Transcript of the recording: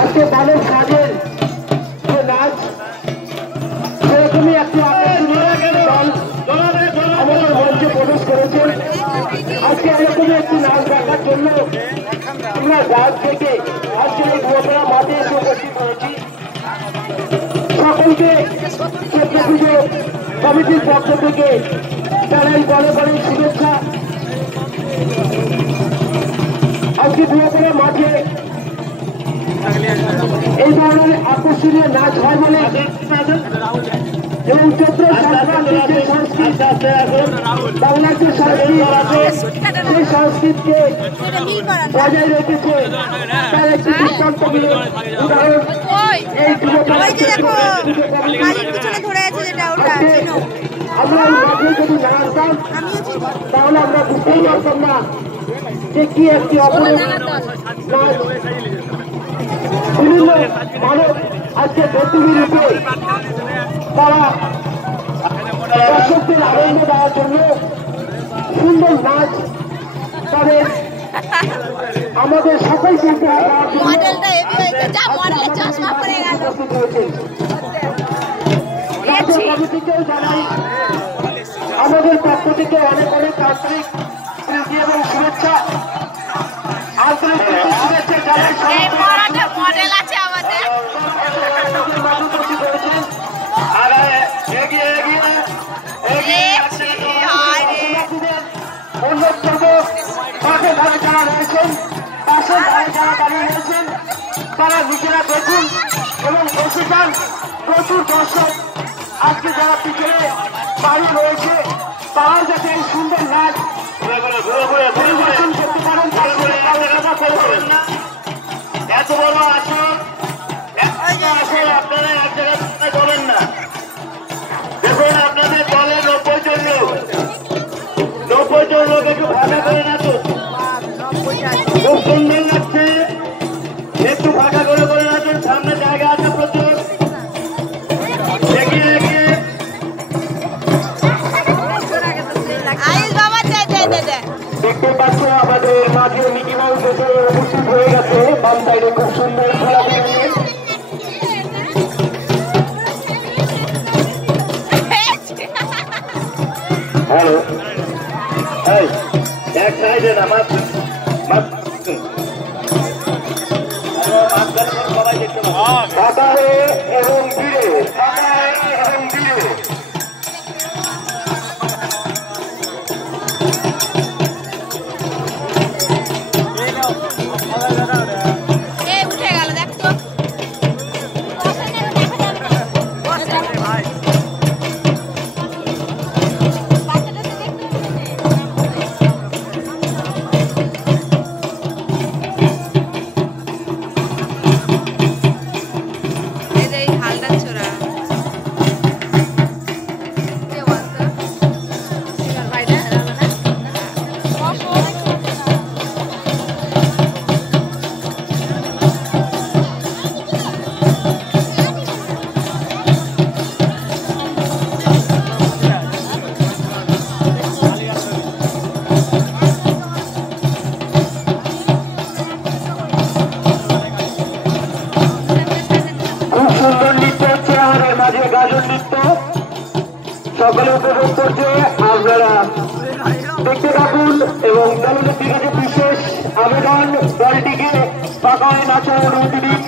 আজকে বালক সাজের যে নাচ সেরকমই একটি আমাদের মঞ্চে প্রবেশ করেছেন। আজকে এরকমই একটি নাচ দেখার জন্য আমরা রাত থেকে আজকে এই ভোটরা মাঠে এসে উপস্থিত হয়েছি। সকলকে চৈত্র পুজো কমিটির পক্ষ থেকে জানাই বড় বড় শুভেচ্ছা। আজকে ভোটরা মাঠে এই ধরনের আকর্ষণীয় নাচ হয় বলে এবং চৈত্র সংক্রান্তির যে সংস্কৃতি বাংলার যে সংস্কৃতি সেই সংস্কৃতিকে বজায় রেখেছে তার একটি দৃষ্টান্ত উদাহরণ এই আমরা এই মাঠে যদি না আসতাম তাহলে আমরা বুঝতেই পারতাম না যে কি একটি অপরাধ নাচ। বিভিন্ন মানুষ আজকে প্রতিনিধি রূপে তারা দর্শকদের আনন্দ দেওয়ার জন্য সুন্দর নাচ তাদের আমাদের সকলকে উপহার দেওয়ার জন্য কমিটিকেও জানাই আমাদের পক্ষ থেকে অনেক অনেক আন্তরিক প্রীতি এবং শুভেচ্ছা। আন্তরিক শুভেচ্ছা জানাই মডেল আছে আমাদের যারা রয়েছেন পাশের ধারে যারা দাঁড়িয়ে রয়েছেন তারা নিজেরা দেখুন এবং বসে যান। প্রচুর দর্শক আজকে যারা পিছনে দাঁড়িয়ে রয়েছে তারাও যাতে এই সুন্দর নাচ পরিবেশন করতে পারেন করবেন না। এত বড় আসন আপনারা এক জায়গায় করবেন না। দেখুন আপনাদের দলে 90 জন লোক একটু ভালো করে নাচুন। খুব সুন্দর লাগছে, একটু ফাঁকা করে নাচুন। সামনে জায়গা আছে প্রচুর, এগিয়ে এগিয়ে দেখতে পাচ্ছ আমাদের মাঝে মিকি মাউস এসে উপস্থিত হয়ে গেছে বাম সাইডে খুব সুন্দর খেলা দেখছে। হ্যালো এক সাইডে না কাতারে এবং ভিড়ে গাজন নৃত্য সকলে উপভোগ করছে। আপনারা দেখতে থাকুন এবং দলের দিকে বিশেষ আবেদন দলটিকে পাকায় নাচার অনুমতি দিন।